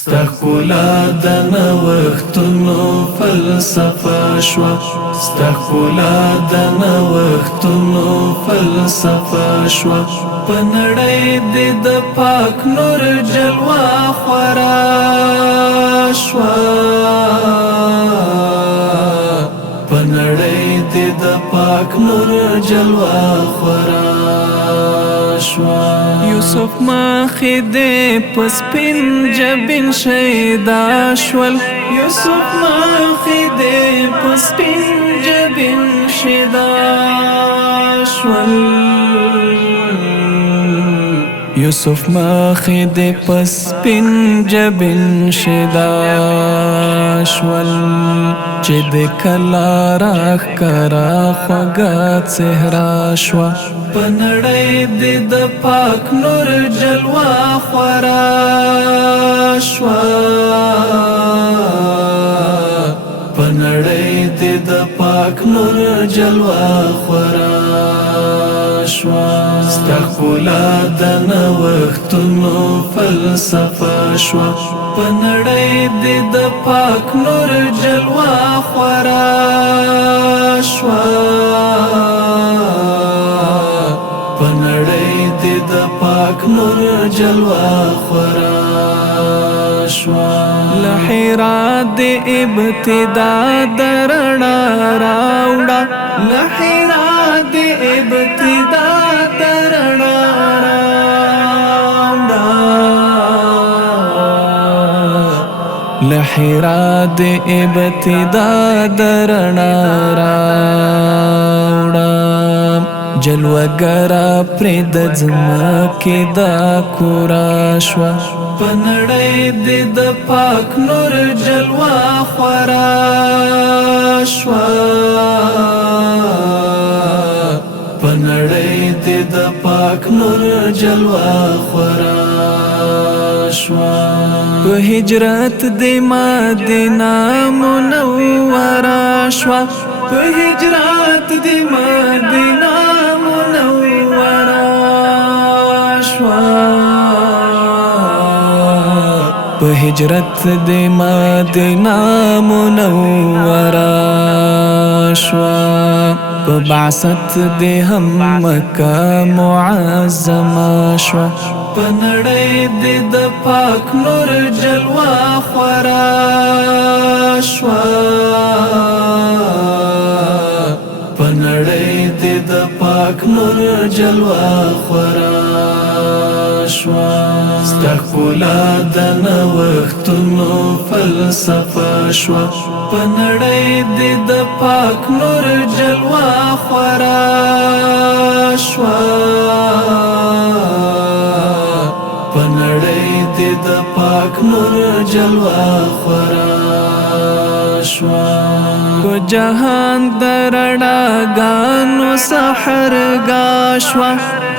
ستخلا د نوښتونو فلسفه شوا ستخلا د نوښتونو فلسفه شوا په نړۍ د پاک نور جلوه خورا شوا په نړۍ د پاک نور جلوه خورا شوا یوسف ماخد پسپین جبین شیدا شول یوسف ماخد پسپین جبین شیدا شول یوسف ماخد پسپین جبین شیدا شول چې د کلا راخ کرا خوږه څهره شوه په نړۍ د پاک نور جلوه خورا شوه په نړۍ د پاک نور جلوه خورا شوه ستخلا د نوښتونو فلسفه شوه په نړۍ د پاک نور جلوه خورا شوه په نړۍ د پاک نور جلوه خورا شوه له حرا د ابتدا درنا راوړه له حرا د ابتدا درنا لحرا د ابتدا درنا راوړه جلوګرا پرد ځمکې دا کورا شوه په نړۍ د پاک نور جلوه خورا شوه په نړۍ د پاک نور جلوه خورا شوه په هجرت د مدینه منوره شوه په هجرت د مدینه منوره شوه په هجرت د مدینه منوره شوه په بعثت د هم مکه معظمه شوه په نړۍ د پاک نور جلوه خورا شوه په نړۍ د پاک نور جلوه خورا شوه ستخلا د نوښتونو فلسفه شوه په نړۍ د پاک نور جلوه خورا شوه په نړۍ د پاک نور جلوه خورا شوه کو جهان درړاګانو سحرګاه شوه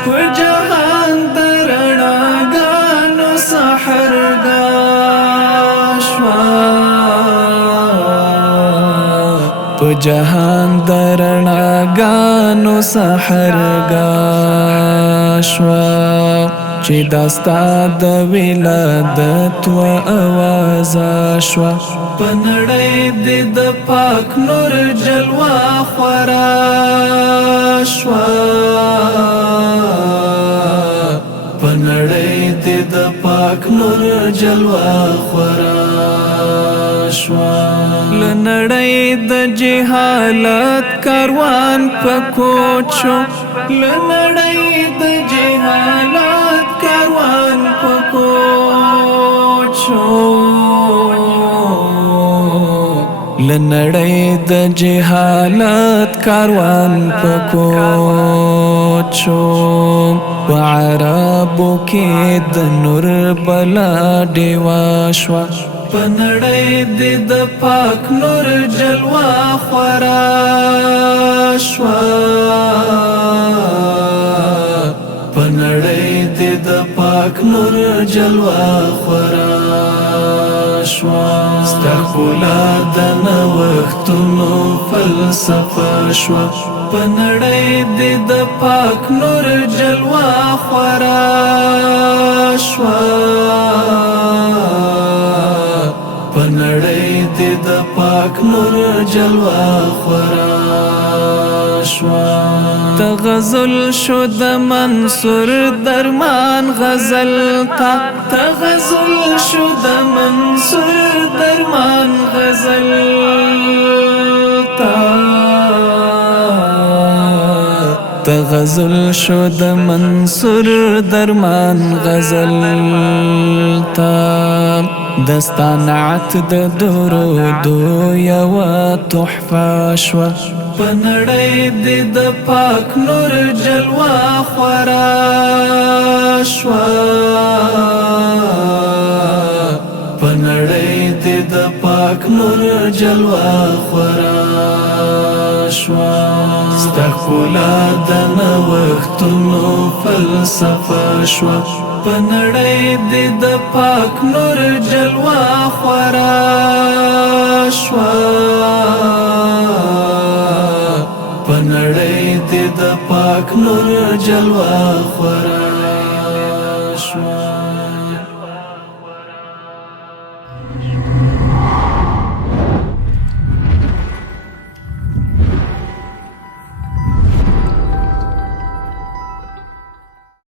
کو جهان درړاګانو سحرګاه شوه په جهان درړاګانو سحرګاه شوه چې داستا د ولادت و اواز شوه په نړۍ د پاک نور جلوه خورا شوه په نړۍ د پاک نور جلوه خورا شوه له نړۍ د جهالت کاروان په کوچو له نړۍ د جهالت کاروان په کوچو لنړۍ د جهالت کاروان په کوچو په عربو کې د نور بلا ډیوا شوه په نړۍ د پاک نور جلوه خورا شوه په نړۍ د پاک نور جلوه خورا شوه ستخلا د نوښتونو فلسفه شوه په نړۍ د پاک نور جلوه خورا شوه پنړۍ دې د پاک نور جلوه خورا شوا تغزل شو د منصور درمان غزل تا تغزل شو د منصور درمان غزل تا تغزل شو د منصور درمان غزل تا دستانعت د درودو یوا تحفه شوا پنړۍ دې د پاک نور جلوه خورا شوا پنړۍ دې د پاک نور جلوه خورا شوا ستخلا د نوښتونو فلسفه شوا پنړۍ دې د پاک نور جلوه خورا شوا پنړۍ دې د پاک نور جلوه خورا شوا